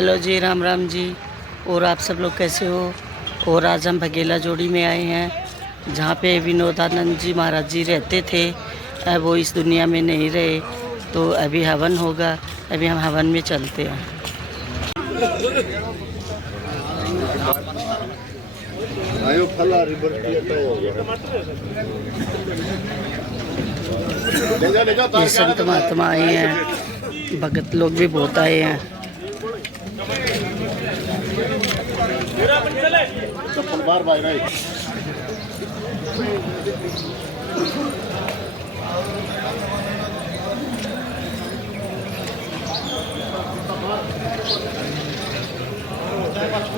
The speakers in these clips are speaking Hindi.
हेलो जी, राम राम जी। और आप सब लोग कैसे हो। और आज हम भगेला जोड़ी में आए हैं जहाँ पे विनोदानंद जी महाराज जी रहते थे। अब वो इस दुनिया में नहीं रहे, तो अभी हवन होगा। अभी हम हवन में चलते हैं। ये संत महात्मा आए हैं, भगत लोग भी बहुत आए हैं।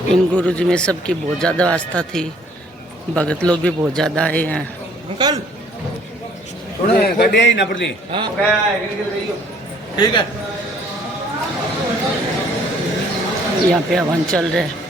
इन गुरु जी में सबकी बहुत ज़्यादा आस्था थी। भगत लोग भी बहुत ज़्यादा आए हैं। अंकल ही ना पड़ती। ठीक है, यहाँ पे हवन चल रहा है।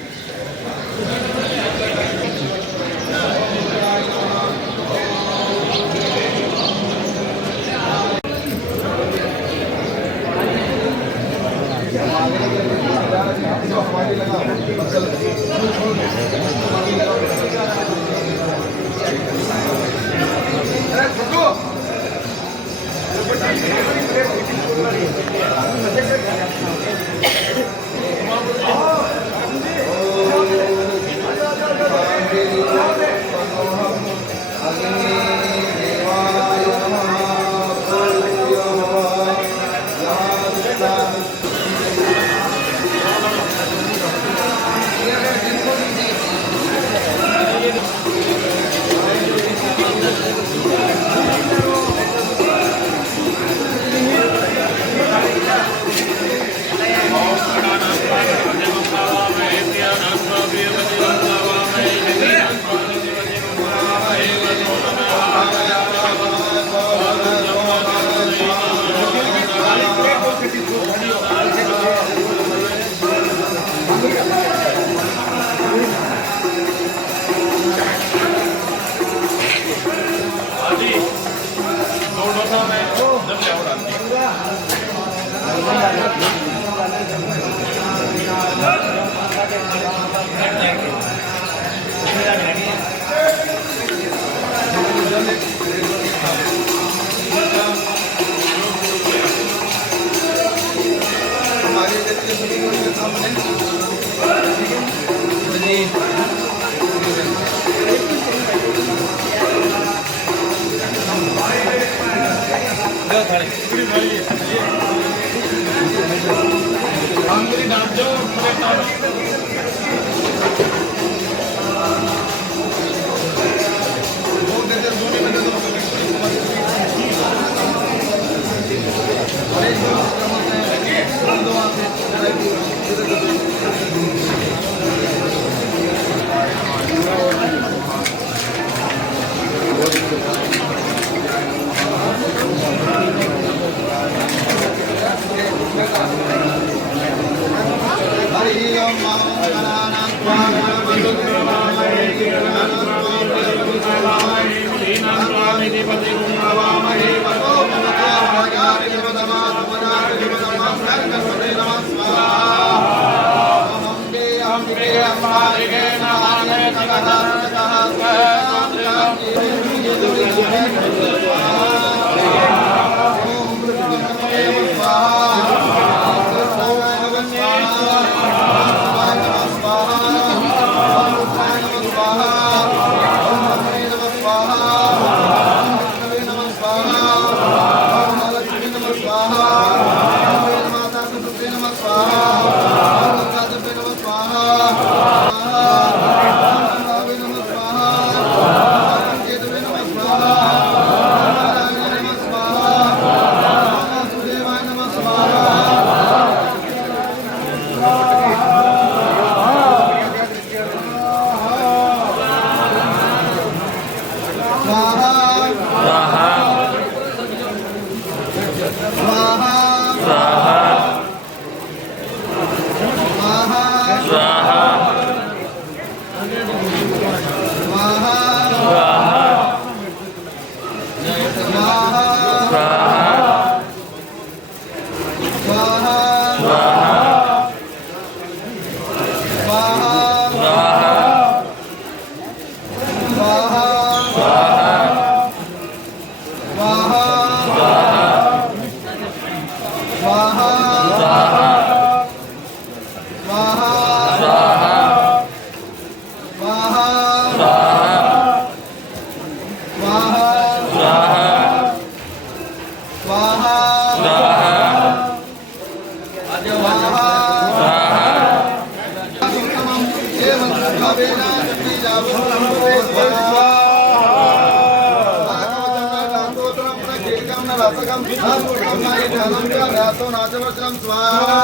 नाचवस्त्रम स्वाहा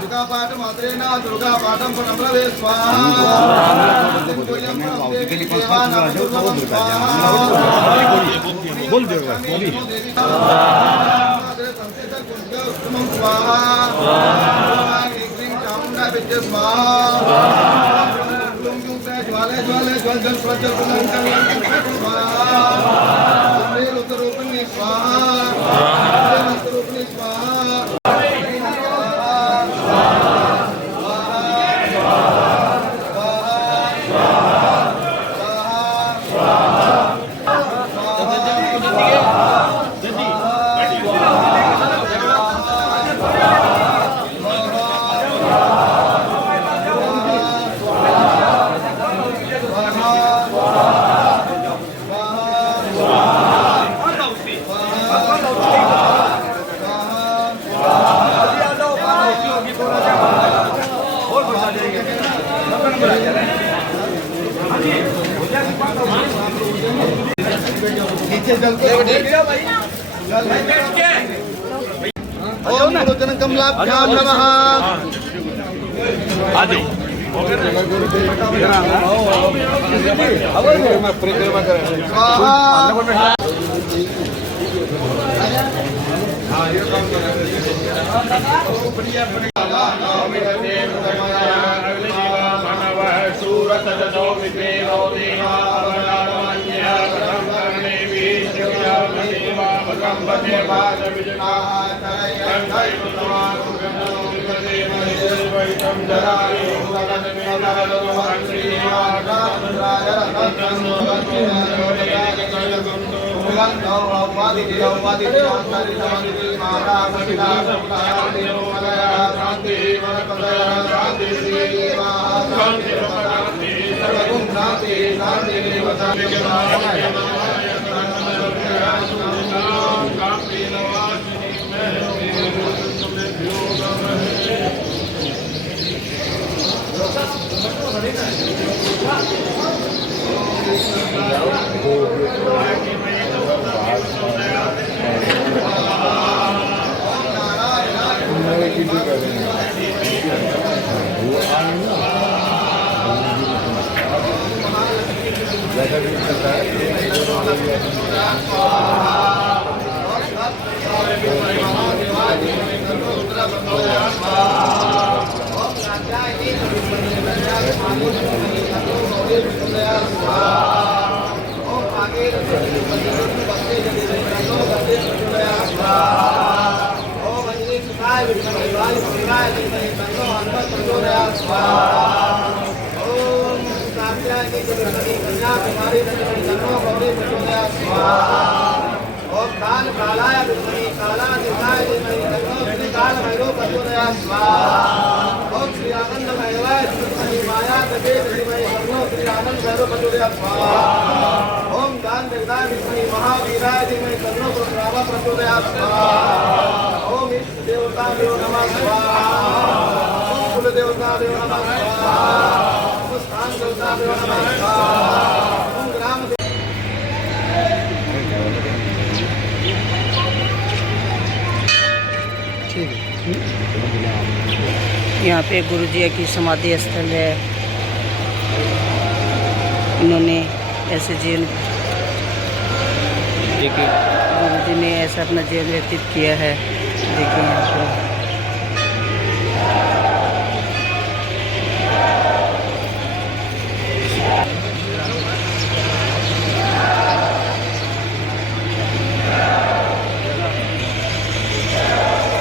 दुर्गा पाठ मात्रेण दुर्गा पाठम पठमरवे स्वाहा बोल दे स्वाहा चामुंडा विद्या स्वाहा ज्वाले ज्वाले ज्वल जल प्रज्वल स्वाहा उत्तरोपणी स्वाहा उत्तरोपणी स्वाहा ओम लोचन कमलाभ्याम नमः। यहाँ पे गुरु जी की समाधि स्थल है। इन्होंने ऐसे जीवन गुरु जी ने ऐसा अपना जीवन व्यतीत किया है। देखिए यहाँ पे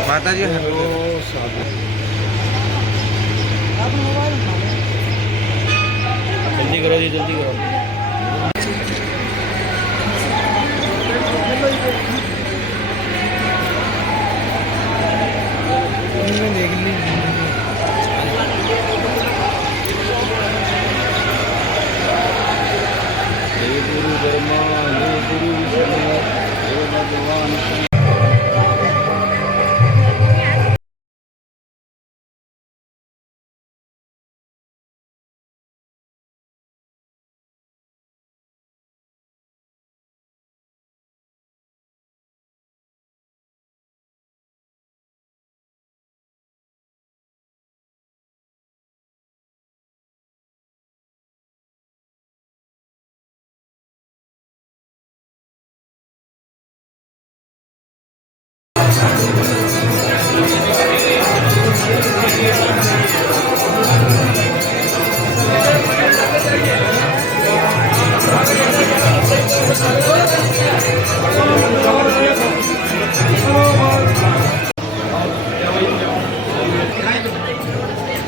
माता जी जल्दी करो जी, जल्दी करो।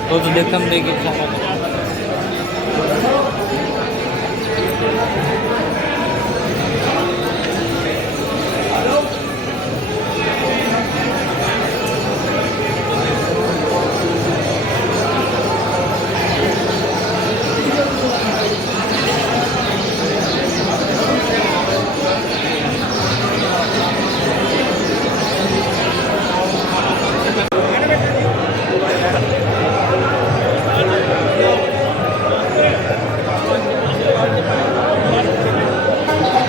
तो देखता हम देखिए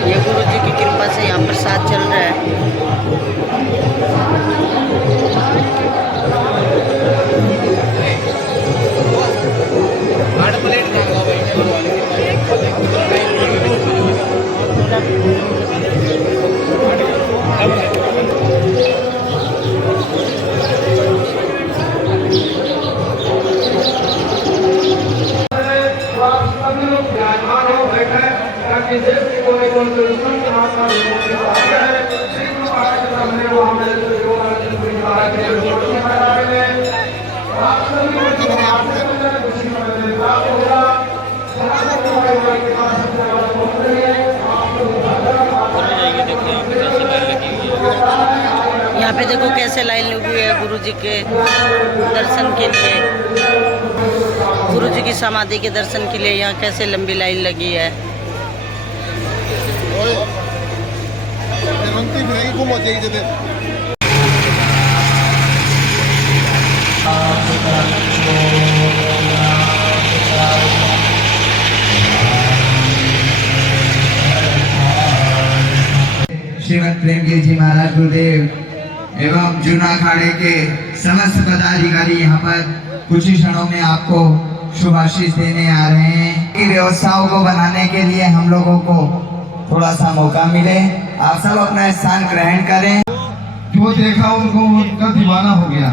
ये गुरु जी की कृपा से यहाँ प्रसाद चल रहा है। यहाँ पे देखो कैसे लाइन लगी है गुरु जी के दर्शन के लिए। गुरु जी की समाधि के दर्शन के लिए यहाँ कैसे लंबी लाइन लगी है। श्रीमद प्रेमगिरी जी महाराज गुरुदेव एवं जूना अखाड़े के समस्त पदाधिकारी यहाँ पर कुछ ही क्षणों में आपको शुभाशीष देने आ रहे हैं। की व्यवस्थाओं को बनाने के लिए हम लोगों को थोड़ा सा मौका मिले, आप सब अपना स्थान ग्रहण करें। जो देखा उनको उनका दीवाना हो गया।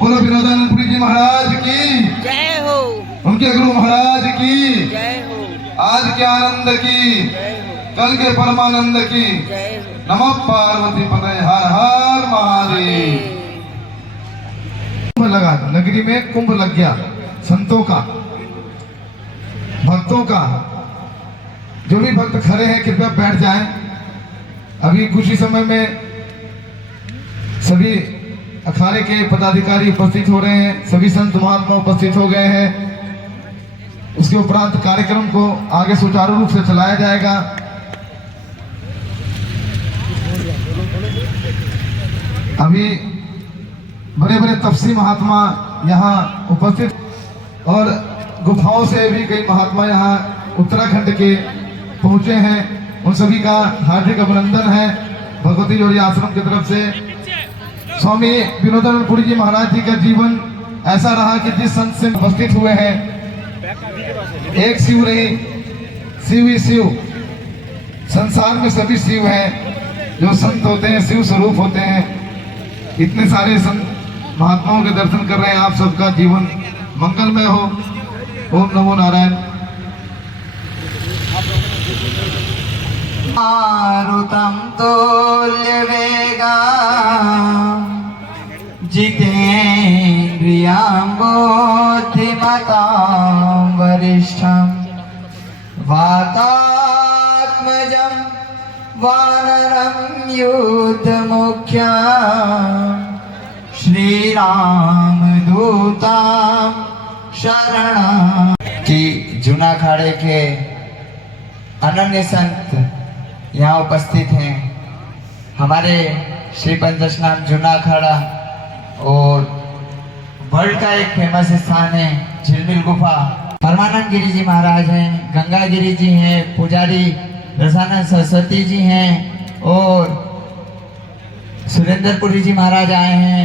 बोलो विनोदानंदपुरी जी महाराज की जय हो, उनके गुरु महाराज की जय हो, आज के आनंद की, कल के परमानंद की। जय हो। नमः पार्वती पते, हर हर महादेव। कुंभ लगा, नगरी में कुंभ लग गया संतों का, भक्तों का। जो भी भक्त खड़े हैं कृपया बैठ जाएं। अभी कुछ ही समय में सभी अखाड़े के पदाधिकारी उपस्थित हो रहे हैं, सभी संत महात्मा उपस्थित हो गए हैं। उसके उपरांत कार्यक्रम को आगे सुचारू रूप से चलाया जाएगा। अभी बड़े बड़े तपस्वी महात्मा यहाँ उपस्थित, और गुफाओं से भी कई महात्मा यहाँ उत्तराखंड के पहुंचे हैं। उन सभी का हार्दिक अभिनंदन है भगवती जोड़ी आश्रम की तरफ से। स्वामी विनोदानंदपुरी जी महाराज जी का जीवन ऐसा रहा कि जिस संत से उपस्थित हुए हैं, एक शिव नहीं, शिव ही शिव। संसार में सभी शिव हैं। जो संत होते हैं शिव स्वरूप होते हैं। इतने सारे संत महात्माओं के दर्शन कर रहे हैं। आप सबका जीवन मंगलमय हो। ओम नमो नारायण। मारुतं तुल्य वेगा जितेन्द्रियां बुद्धिमतां वरिष्ठं वातात्मजं वानरं युद्धमुख्यं श्रीरामदूतं शरणं। कि जूना अखाड़े के अनन्य संत यहाँ उपस्थित हैं। हमारे श्री पंचनाम जूना अखाड़ा और वर्ल्ड का एक फेमस स्थान है झिलमिल गुफा। परमानंद गिरी जी महाराज हैं, गंगा गिरी जी हैं, पुजारी रसानंद सरस्वती जी हैं और सुरेंद्रपुरी जी महाराज आए हैं।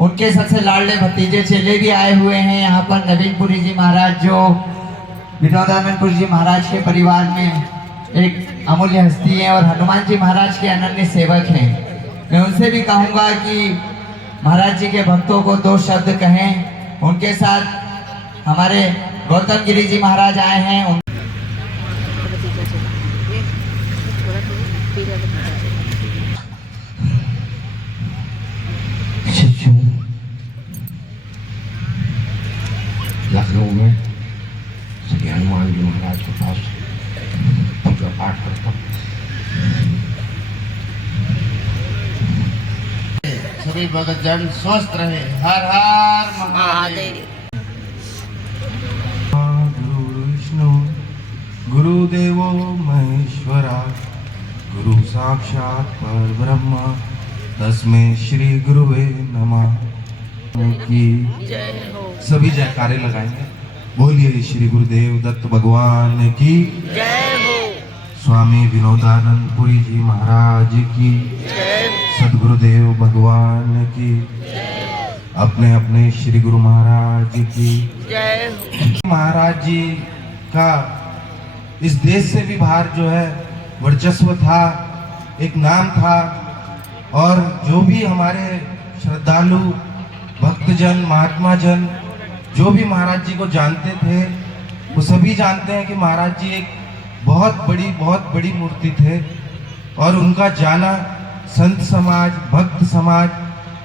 उनके सबसे लाडले भतीजे चेले भी आए हुए हैं यहाँ पर। नवीनपुरी जी महाराज जो विनोदानंदपुरी जी महाराज के परिवार में एक अमूल्य हस्ती है और हनुमान जी महाराज के अनन्य सेवक हैं। मैं उनसे भी कहूँगा कि महाराज जी के भक्तों को दो शब्द कहें। उनके साथ हमारे गौतम गिरी जी महाराज आए हैं। लखनऊ में श्री हनुमान जी महाराज के पास पूजा पाठ करता हूँ। सभी भगत जन स्वस्थ रहे। हर हर महादेव। गुरु विष्णु गुरुदेवो महेश्वरा गुरु साक्षात परब्रह्म तस्मै श्री गुरुवे नमः की सभी जयकारे लगाएंगे। बोलिए श्री गुरुदेव दत्त भगवान की जय हो। स्वामी विनोदानंद पुरी जी महाराज की सदगुरुदेव भगवान की अपने अपने श्री गुरु महाराज की जय हो। महाराज जी का इस देश से भी बाहर जो है वर्चस्व था, एक नाम था। और जो भी हमारे श्रद्धालु भक्तजन महात्मा जन जो भी महाराज जी को जानते थे वो सभी जानते हैं कि महाराज जी एक बहुत बड़ी मूर्ति थे। और उनका जाना संत समाज, भक्त समाज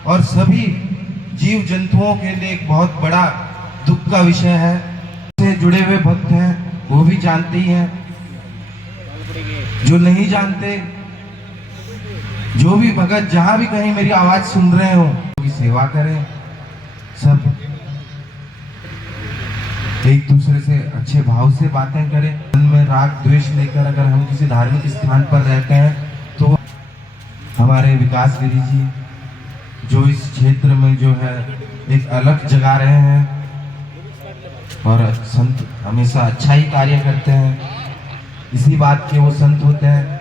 और सभी जीव जंतुओं के लिए एक बहुत बड़ा दुख का विषय है। से जुड़े हुए भक्त हैं वो भी जानते ही हैं, जो नहीं जानते, जो भी भगत जहां भी कहीं मेरी आवाज सुन रहे हो उनकी सेवा करें। सब एक दूसरे से अच्छे भाव से बातें करें। मन में राग द्वेष लेकर अगर हम किसी धार्मिक स्थान पर रहते हैं तो हमारे विकास गिरी जी जो इस क्षेत्र में जो है एक अलग जगा रहे हैं और संत हमेशा अच्छा ही कार्य करते हैं, इसी बात के वो संत होते हैं।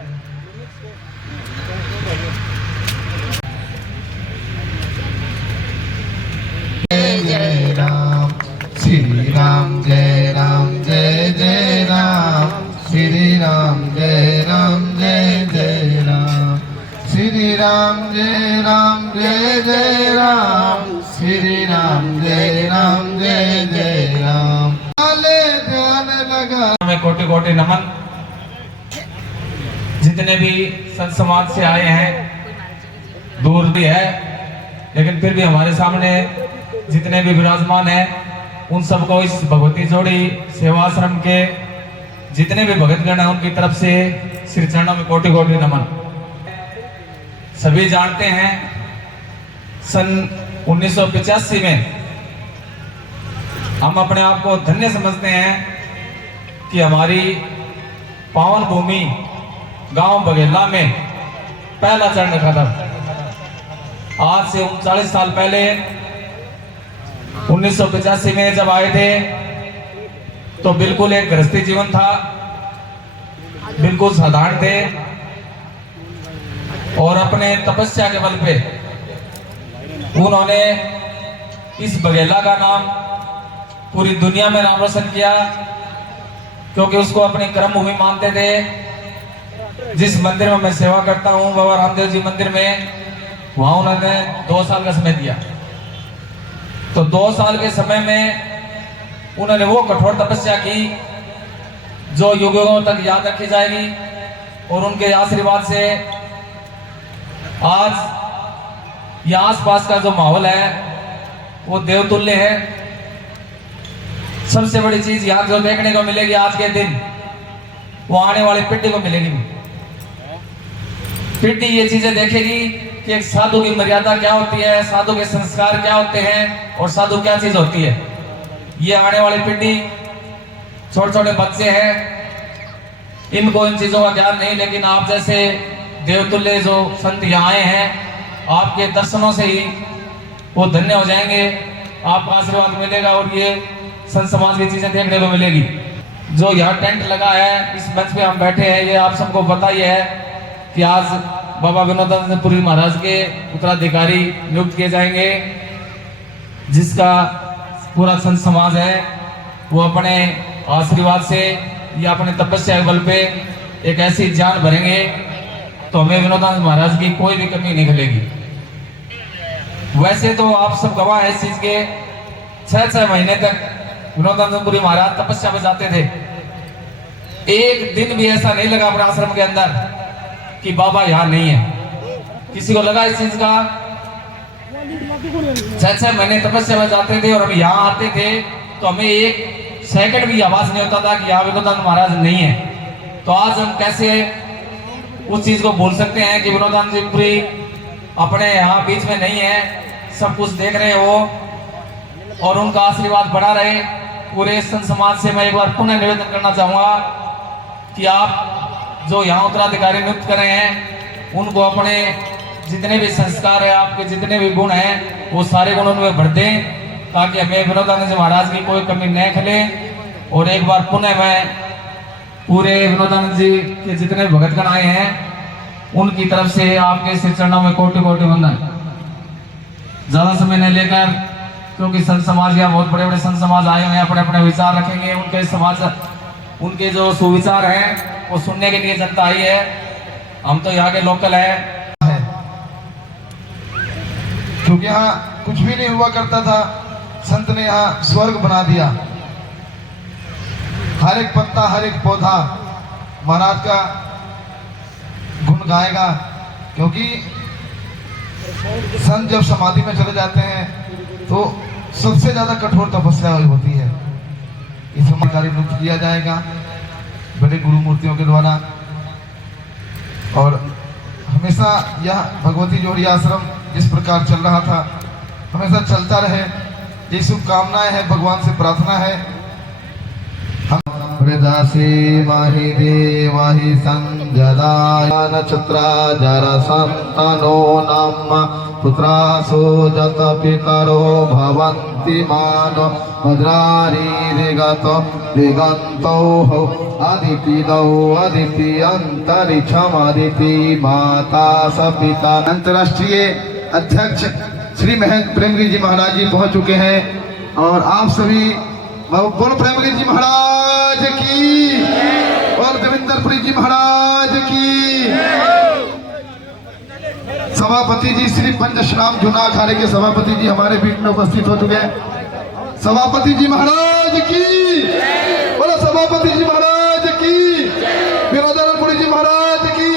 जय राम श्री राम जय राम जय जय राम श्री राम जय राम जय जय राम श्री राम जय राम जय जय राम श्री राम जय राम जय जय राम। ध्यान लगा में कोटि कोटि नमन। जितने भी संत समाज से आए हैं, दूर भी है लेकिन फिर भी हमारे सामने जितने भी विराजमान हैं उन सबको इस भगवती जोड़ी सेवाश्रम के जितने भी भगतगण हैं उनकी तरफ से श्री चरणों में कोटि कोटि नमन। सभी जानते हैं सन 1985 में हम अपने आप को धन्य समझते हैं कि हमारी पावन भूमि गांव बघेला में पहला चरण रखा था। आज से 39 साल पहले 1985 में जब आए थे तो बिल्कुल एक गृहस्थी जीवन था, बिल्कुल साधारण थे और अपने तपस्या के बल पे उन्होंने इस बघेला का नाम पूरी दुनिया में नाम रोशन किया, क्योंकि उसको अपनी कर्म भूमि मानते थे। जिस मंदिर में मैं सेवा करता हूँ बाबा रामदेव जी मंदिर में, वहां उन्होंने 2 साल का समय दिया। तो 2 साल के समय में उन्होंने वो कठोर तपस्या की जो युगों तक याद रखी जाएगी। और उनके आशीर्वाद से आज ये आसपास का जो माहौल है वो देवतुल्य है। सबसे बड़ी चीज यहाँ जो देखने को मिलेगी आज के दिन, वो आने वाली पीढ़ी को मिलेगी। पीढ़ी ये चीजें देखेगी कि एक साधु की मर्यादा क्या होती है, साधु के संस्कार क्या होते हैं और साधु क्या चीज होती है। ये आने वाली पीढ़ी, छोटे छोटे बच्चे हैं, इनको इन चीजों का ज्ञान नहीं, लेकिन आप जैसे देवतुल्य जो संत यहाँ आए हैं, आपके दर्शनों से ही वो धन्य हो जाएंगे, आपका आशीर्वाद मिलेगा और ये संत समाज की चीजें देखने को मिलेगी। जो यहाँ टेंट लगा है, इस मंच पे हम बैठे हैं, ये आप सबको पता ही है कि आज बाबा विनोदानंद पुरी महाराज के उत्तराधिकारी नियुक्त किए जाएंगे, जिसका पूरा संत समाज है वो अपने आशीर्वाद से या अपने तपस्या के बल पे एक ऐसी जान भरेंगे तो हमें विनोदानंद महाराज की कोई भी कमी नहीं खलेगी। वैसे तो आप सब गवाह है इस चीज के, 6-6 महीने तक विनोदानंद पुरी महाराज तपस्या में जाते थे। एक दिन भी ऐसा नहीं लगा अपने आश्रम के अंदर कि बाबा यहाँ नहीं है। किसी को लगा इस चीज का? 6-6 महीने तपस्या में जाते थे और हम यहाँ आते थे तो तो हमें एक सेकंड भी आवाज नहीं होता था कि यहाँ विनोदानंद महाराज नहीं है। तो आज हम कैसे उस चीज को बोल सकते हैं कि विनोदानंद जी पूरी अपने यहाँ बीच में नहीं है, सब कुछ देख रहे हो और उनका आशीर्वाद बढ़ा रहे। पूरे संत समाज से मैं एक बार पुनः निवेदन करना चाहूंगा कि आप जो यहाँ उत्तराधिकारी नियुक्त कर रहे हैं उनको अपने जितने भी संस्कार है, आपके जितने भी गुण हैं, वो सारे गुण उनमें भर दें ताकि हमें विनोदानंद जी महाराज की कोई कमी न खले। और एक बार पुनः मैं पूरे विनोदानंद जी के जितने भगतगण आए हैं उनकी तरफ से आपके श्री चरणों में कोटि कोटि वंदन। ज्यादा समय नहीं लेकर, क्योंकि संत समाज या बहुत बड़े बड़े संत समाज आए हुए हैं, अपने अपने विचार रखेंगे। उनके समाज, उनके जो सुविचार हैं वो सुनने के लिए जनता आई है। हम तो यहाँ के लोकल है। क्योंकि यहाँ कुछ भी नहीं हुआ करता था, संत ने यहाँ स्वर्ग बना दिया। हर एक पत्ता, हर एक पौधा महाराज का गुण गाएगा, क्योंकि संत जब समाधि में चले जाते हैं तो सबसे ज्यादा कठोर तपस्या होती है। इस कार्य नियुक्त किया जाएगा बड़े गुरु मूर्तियों के द्वारा। और हमेशा यह भगवती जोड़ी आश्रम जिस प्रकार चल रहा था हमेशा चलता रहे, ये शुभकामनाएं है, भगवान से प्रार्थना है। हृदासी माहि देवाहि संजदाय नक्षत्रा जरा संतनो नाम पुत्रासो जत पितरो भवन्ति मानो वज्रारी ऋगतो दिगंतो हो अदितिदौ अदिति अंतरिक्षम अदिति माता सपिता। अंतर्राष्ट्रीय अध्यक्ष श्री महंत प्रेमगिरी जी महाराज जी पहुंच चुके हैं और आप सभी बोल प्रेमगिरी जी महाराज की और देवेंद्रपुरी जी महाराज की। सभापति जी श्री पंचश्राम जूना अखाड़े के सभापति जी हमारे बीच में उपस्थित हो चुके हैं। सभापति जी महाराज की बोलो, सभापति जी महाराज की, विनोदानंदपुरी जी महाराज की।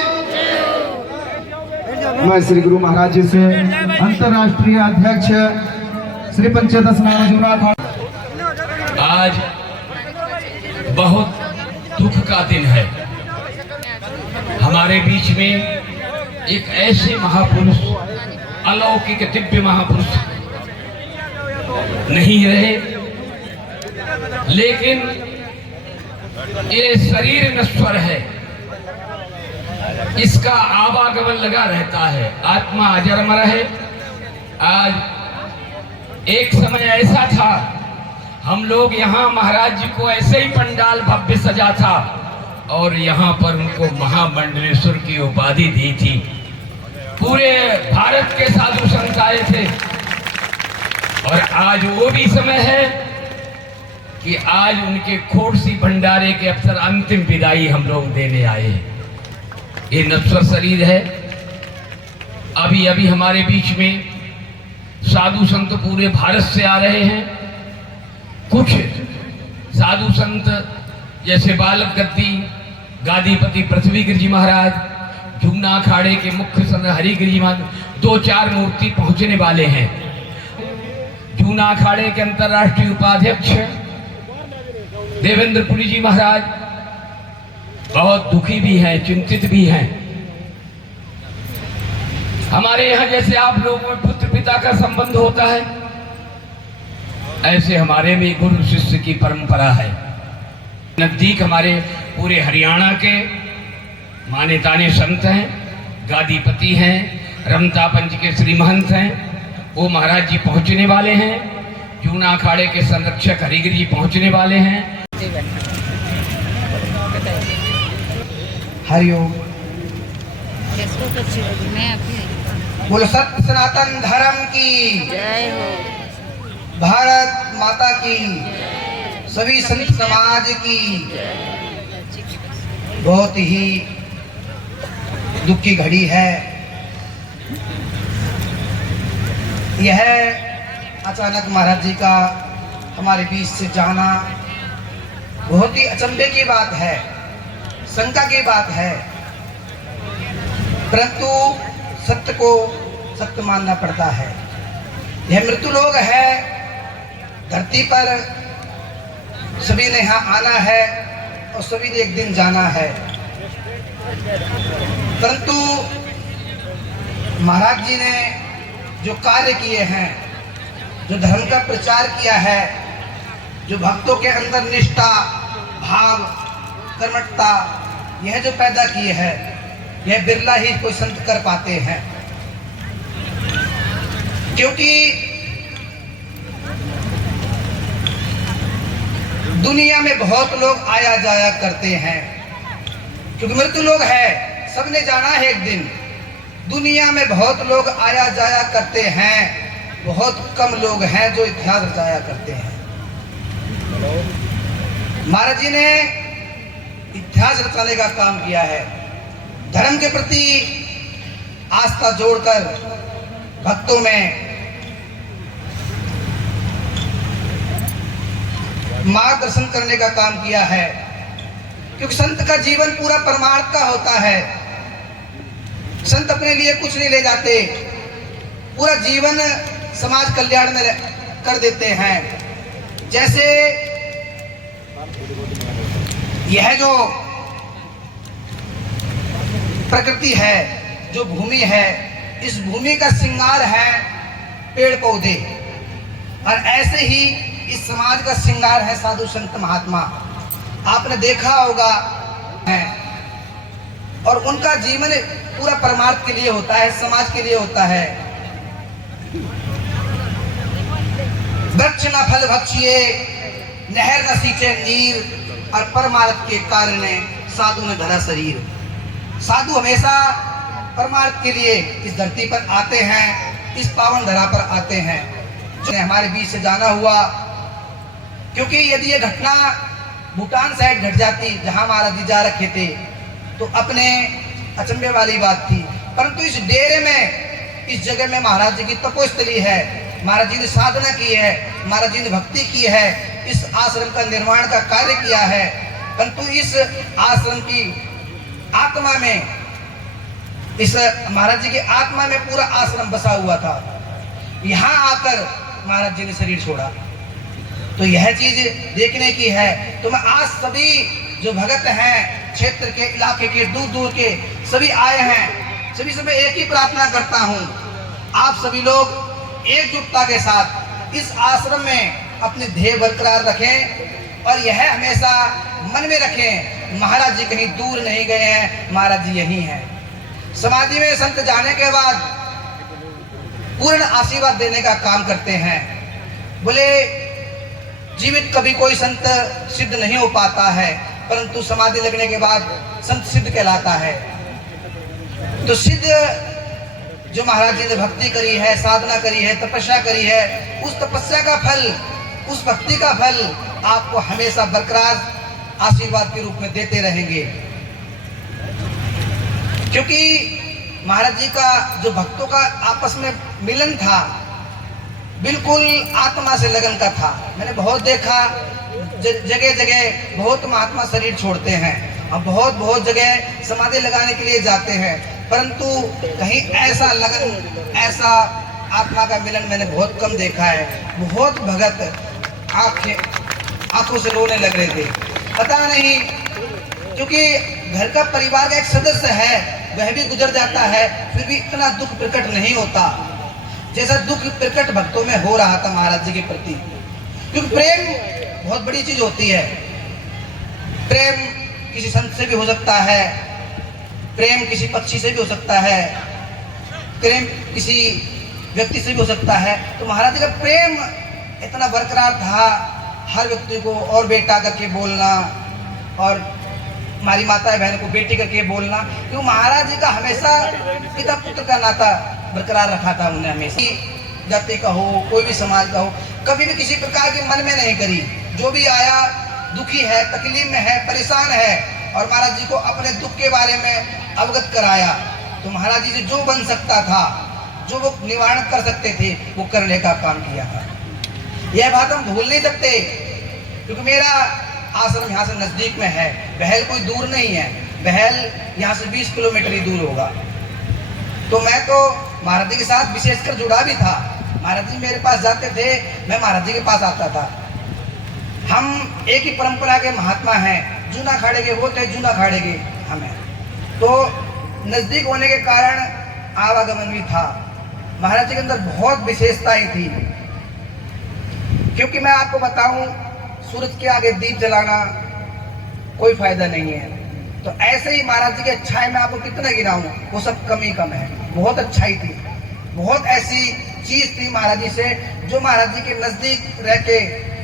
मैं श्री गुरु महाराज जी से अंतर्राष्ट्रीय अध्यक्ष श्री पंचदश नाम जूना अखाड़ा। आज बहुत दुख का दिन है। हमारे बीच में एक ऐसे महापुरुष, अलौकिक दिव्य महापुरुष नहीं रहे, लेकिन ये शरीर नश्वर है, इसका आवागमन लगा रहता है, आत्मा अजर है। आज एक समय ऐसा था, हम लोग यहाँ महाराज जी को ऐसे ही पंडाल भव्य सजा था और यहाँ पर उनको महामंडलेश्वर की उपाधि दी थी। पूरे भारत के साधु संत आए थे और आज वो भी समय है कि आज उनके खोड़सी भंडारे के अवसर अंतिम विदाई हम लोग देने आए हैं। ये नश्वर शरीर है। अभी अभी हमारे बीच में साधु संत पूरे भारत से आ रहे हैं। कुछ साधु संत जैसे बालक गद्दी गादीपति पृथ्वीगिरि जी महाराज, जूना अखाड़े के मुख्य संत हरिगिरि जी महाराज, 2-4 मूर्ति पहुंचने वाले हैं। जूना अखाड़े के अंतर्राष्ट्रीय उपाध्यक्ष देवेंद्रपुरी जी महाराज बहुत दुखी भी हैं, चिंतित भी हैं। हमारे यहाँ जैसे आप लोगों में पुत्र पिता का संबंध होता है, ऐसे हमारे भी गुरु शिष्य की परंपरा है। नजदीक हमारे पूरे हरियाणा के माने ताने संत हैं, गादीपति हैं, रमता पंच के श्री महंत हैं, वो महाराज जी पहुंचने वाले हैं। जूना अखाड़े के संरक्षक हरिगिरि जी पहुंचने वाले हैं। हरिओम। बोलो सत्य सनातन धर्म की जय हो, भारत माता की, सभी संत समाज की। बहुत ही दुख की घड़ी है। यह अचानक महाराज जी का हमारे बीच से जाना बहुत ही अचंभे की बात है, शंका की बात है, परंतु सत्य को सत्य मानना पड़ता है। यह मृत्यु लोग है, धरती पर सभी ने यहाँ आना है और सभी ने एक दिन जाना है, परंतु महाराज जी ने जो कार्य किए हैं, जो धर्म का प्रचार किया है, जो भक्तों के अंदर निष्ठा, भाव, कर्मठता यह जो पैदा किए है, यह बिरला ही कोई संत कर पाते हैं। क्योंकि दुनिया में बहुत लोग आया जाया करते हैं, क्योंकि मृत्यु लोग है, सबने जाना है एक दिन। दुनिया में बहुत लोग आया जाया करते हैं, बहुत कम लोग हैं जो इतिहास रचाया करते हैं। महाराज जी ने इतिहास रचाने का काम किया है, धर्म के प्रति आस्था जोड़कर भक्तों में मार्गदर्शन करने का काम किया है। क्योंकि संत का जीवन पूरा परमार्थ का होता है। संत अपने लिए कुछ नहीं ले जाते, पूरा जीवन समाज कल्याण में कर देते हैं। जैसे यह जो प्रकृति है, जो भूमि है, इस भूमि का श्रृंगार है पेड़ पौधे, और ऐसे ही इस समाज का श्रृंगार है साधु संत महात्मा। आपने देखा होगा है, और उनका जीवन पूरा परमार्थ के लिए होता है, समाज के लिए होता है। वृक्ष न फल भक्षिए, नहर न सींचे नीर, और परमार्थ के कारण साधु ने धरा शरीर। साधु हमेशा परमार्थ के लिए इस धरती पर आते हैं, इस पावन धरा पर आते हैं। हमारे बीच से जाना हुआ, क्योंकि यदि ये घटना भूटान साइड घट जाती जहां महाराज जी जा रखे थे तो अपने अचंभे वाली बात थी। परंतु इस डेरे में, इस जगह में महाराज जी की तपोस्थली है, महाराज जी ने साधना की है, महाराज जी ने भक्ति की है, इस आश्रम का निर्माण का कार्य किया है। परंतु इस आश्रम की आत्मा में, इस महाराज जी की आत्मा में पूरा आश्रम बसा हुआ था। यहाँ आकर महाराज जी ने शरीर छोड़ा, तो यह चीज देखने की है। तो मैं आज सभी जो भगत हैं, क्षेत्र के, इलाके के, दूर दूर के सभी आए हैं, सभी से मैं एक ही प्रार्थना करता हूँ, आप सभी लोग एकजुटता के साथ इस आश्रम में अपने ध्येय बरकरार रखें, और यह हमेशा मन में रखें, महाराज जी कहीं दूर नहीं गए हैं, महाराज जी यहीं हैं। समाधि में संत जाने के बाद पूर्ण आशीर्वाद देने का काम करते हैं। बोले जीवित कभी कोई संत सिद्ध नहीं हो पाता है, परंतु समाधि लगने के बाद संत सिद्ध कहलाता है। तो सिद्ध जो महाराज जी ने भक्ति करी है, साधना करी है, तपस्या करी है, उस तपस्या का फल, उस भक्ति का फल आपको हमेशा बरकरार आशीर्वाद के रूप में देते रहेंगे। क्योंकि महाराज जी का जो भक्तों का आपस में मिलन था, बिल्कुल आत्मा से लगन का था। मैंने बहुत देखा, जगह जगह बहुत महात्मा शरीर छोड़ते हैं, और बहुत जगह समाधि लगाने के लिए जाते हैं, परंतु कहीं ऐसा लगन, ऐसा आत्मा का मिलन मैंने बहुत कम देखा है। बहुत भगत आंखों से रोने लग रहे थे, पता नहीं, क्योंकि घर का परिवार का एक सदस्य है, वह भी गुजर जाता है, फिर भी इतना दुख प्रकट नहीं होता जैसा दुख प्रकट भक्तों में हो रहा था महाराज जी के प्रति। क्योंकि प्रेम बहुत बड़ी चीज होती है। प्रेम किसी संत से भी हो सकता है, प्रेम किसी पक्षी से भी हो सकता है, प्रेम किसी व्यक्ति से भी हो सकता है। तो महाराज जी का प्रेम इतना बरकरार था, हर व्यक्ति को और बेटा करके बोलना, और हमारी माता बहन को बेटी करके बोलना, क्योंकि महाराज जी का हमेशा पिता पुत्र का नाता बरकरार रखा था उन्हें। हमेशा जाति का हो, कोई भी समाज का हो, कभी भी किसी प्रकार के मन में नहीं करी। जो भी आया दुखी है, तकलीफ में है, परेशान है, और महाराज जी को अपने दुख के बारे में अवगत कराया। तो महाराज जी से जो बन सकता था, जो वो निवारण कर सकते थे, वो करने का काम किया था। यह बात हम भूल नहीं सकते, क्योंकि मेरा आश्रम यहाँ से नजदीक में है, बहल कोई दूर नहीं है, बहल यहाँ से 20 किलोमीटर ही दूर होगा। तो मैं तो महाराज जी के साथ विशेषकर जुड़ा भी था। महाराज जी मेरे पास जाते थे, मैं महाराज जी के पास आता था। हम एक ही परंपरा के महात्मा हैं, जूना खाड़े के होते जूना खाड़े के हमें, तो नज़दीक होने के कारण आवागमन भी था। महाराज जी के अंदर बहुत विशेषताएं थी, क्योंकि मैं आपको बताऊं, सूरज के आगे दीप जलाना कोई फायदा नहीं है। तो ऐसे ही महाराज जी की अच्छाई में आपको कितना गिनाऊं, वो सब कम ही कम है। बहुत अच्छाई थी, बहुत ऐसी चीज थी महाराज जी से जो महाराज जी के नजदीक रह के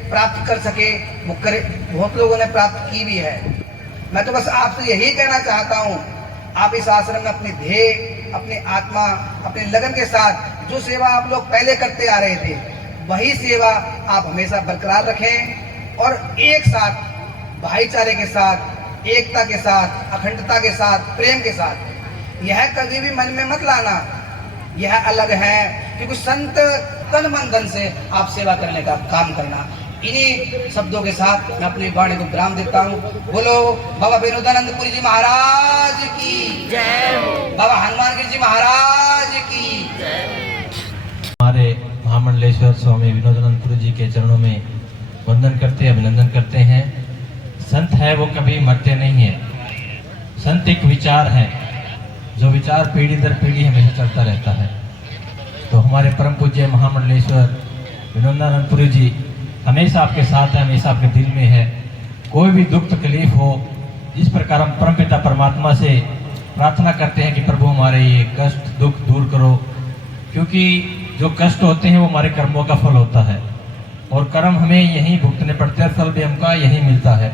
प्राप्त कर सके, वो करे, बहुत लोगों ने प्राप्त की भी है। मैं तो बस आपसे यही कहना चाहता हूँ, आप इस आश्रम में अपने ध्येय, अपनी आत्मा, अपने लगन के साथ जो सेवा आप लोग पहले करते आ रहे थे, वही सेवा आप हमेशा बरकरार रखें और एक साथ भाईचारे के साथ, एकता के साथ, अखंडता के साथ, प्रेम के साथ। यह कभी भी मन में मत लाना, यह अलग है, क्योंकि संत तन मन धन से आप सेवा करने का काम करना। इन्हीं शब्दों के साथ मैं अपनी वाणी को विराम देता हूँ। बोलो बाबा विनोदानंदपुरी जी महाराज की जय, बाबा हनुमान गिरी जी महाराज की जय। हमारे महामंडलेश्वर स्वामी विनोदानंदपुरी जी के चरणों में वंदन करते, अभिनंदन करते हैं। संत है वो कभी मरते नहीं है। संत एक विचार है, जो विचार पीढ़ी दर पीढ़ी हमेशा चलता रहता है। तो हमारे परम पूज्य महामंडलेश्वर विनोदानंदपुरी जी हमेशा आपके साथ है, हमेशा आपके दिल में है। कोई भी दुख तकलीफ हो, जिस प्रकार हम परमपिता परमात्मा से प्रार्थना करते हैं कि प्रभु हमारे ये कष्ट दुख दूर करो, क्योंकि जो कष्ट होते हैं वो हमारे कर्मों का फल होता है और कर्म हमें यहीं भुगतने पड़ते हैं, फल भी हमका यहीं मिलता है।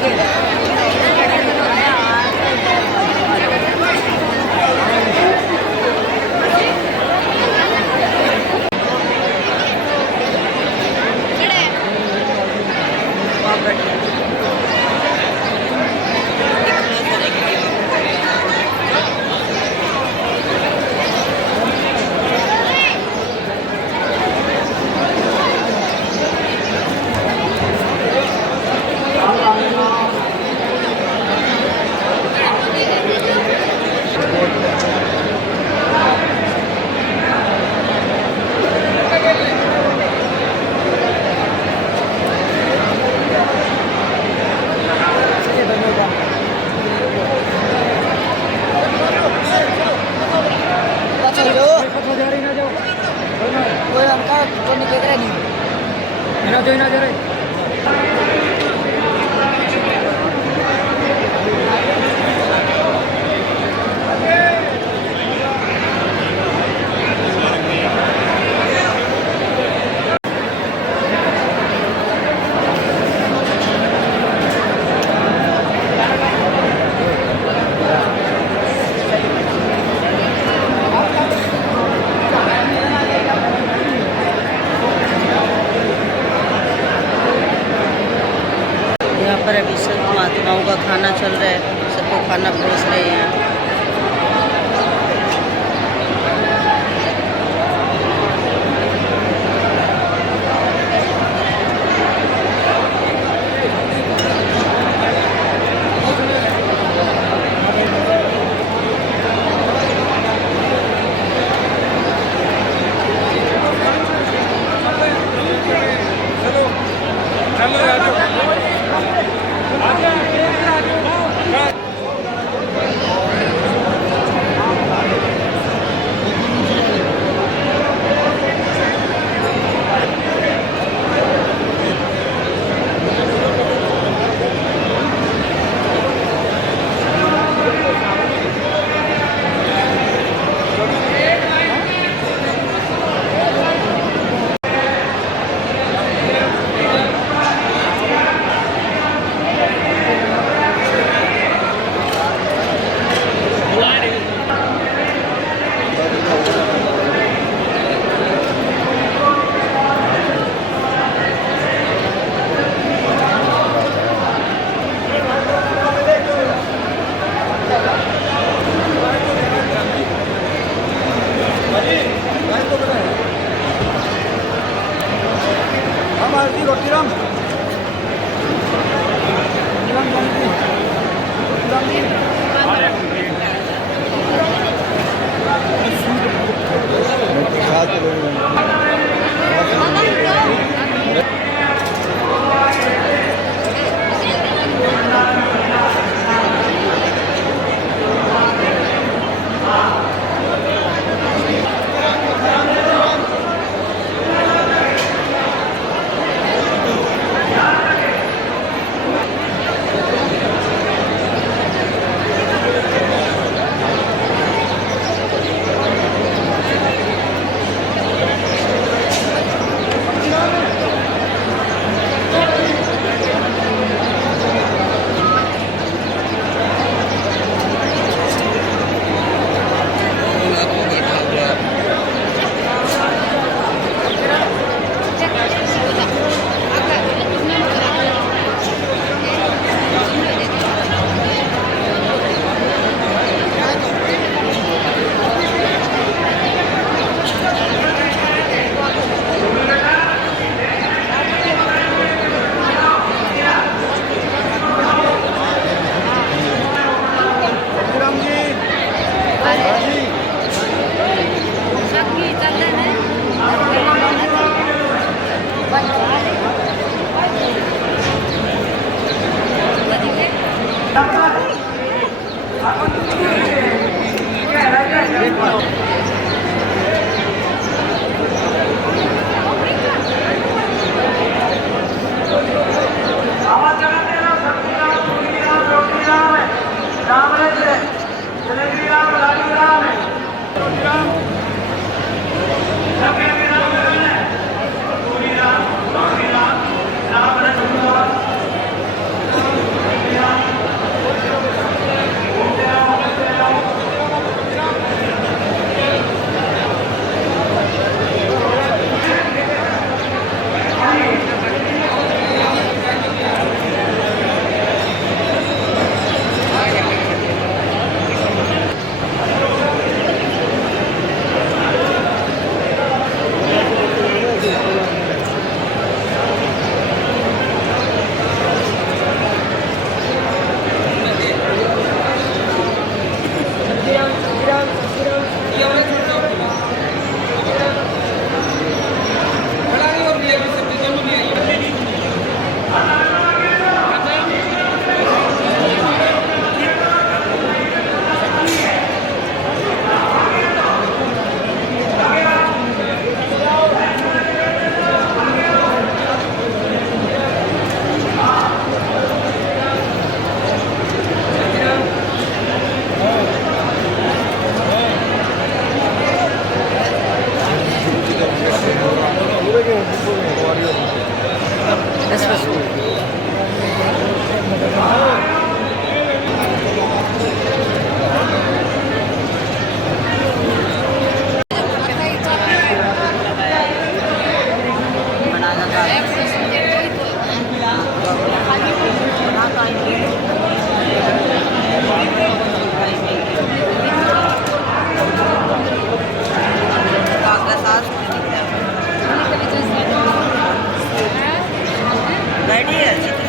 Okay. यहाँ पर अभी सब महात्माओं का खाना चल रहा है, सबको खाना परोस रहे हैं। गाड़ी है जितनी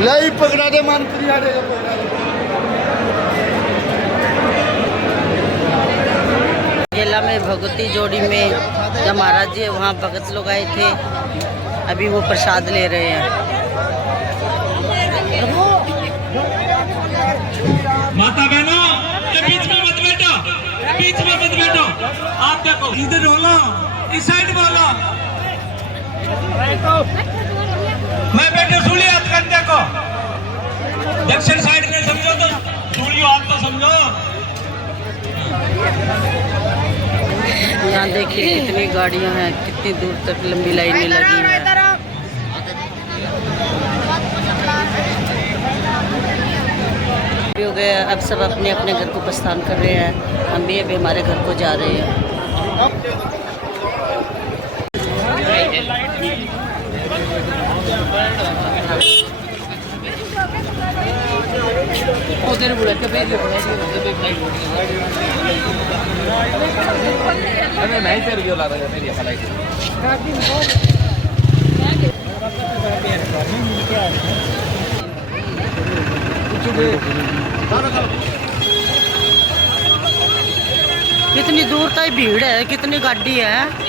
लाई पकड़ा दे मंत्री आड़े गेला में भगवती जोड़ी में जब महाराज जी वहाँ भगत लोग आए थे, अभी वो प्रसाद ले रहे हैं। माता बहनों ये बीच में मत बैठो, बीच में मत बैठो। आप देखो इधर बोलो, इस साइड बोलो। मैं बैठे सूली हाथ कर देखो, दक्षिण साइड में समझो तो सूली हाथ तो समझो। यहाँ देखिए कितनी गाड़ियाँ हैं, कितनी दूर तक लंबी लाइनें लगी हैं। हो गया, अब सब अपने अपने घर को प्रस्थान कर रहे हैं। हम भी अभी हमारे घर को जा रहे हैं। कितनी दूर तक भीड़ है, कितनी गाड़ी है।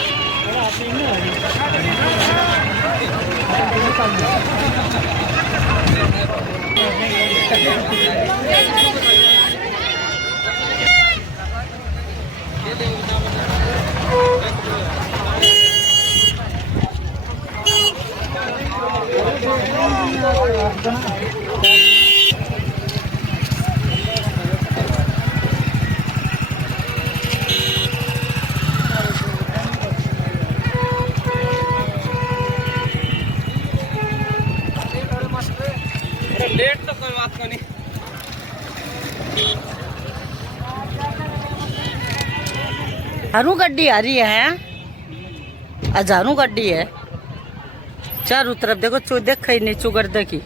लेट तो कोई बात नहीं। हजारों गाड़ी आ रही है, हजारों गाड़ी है चारों तरफ। देखो चो देख नीचू गर्द की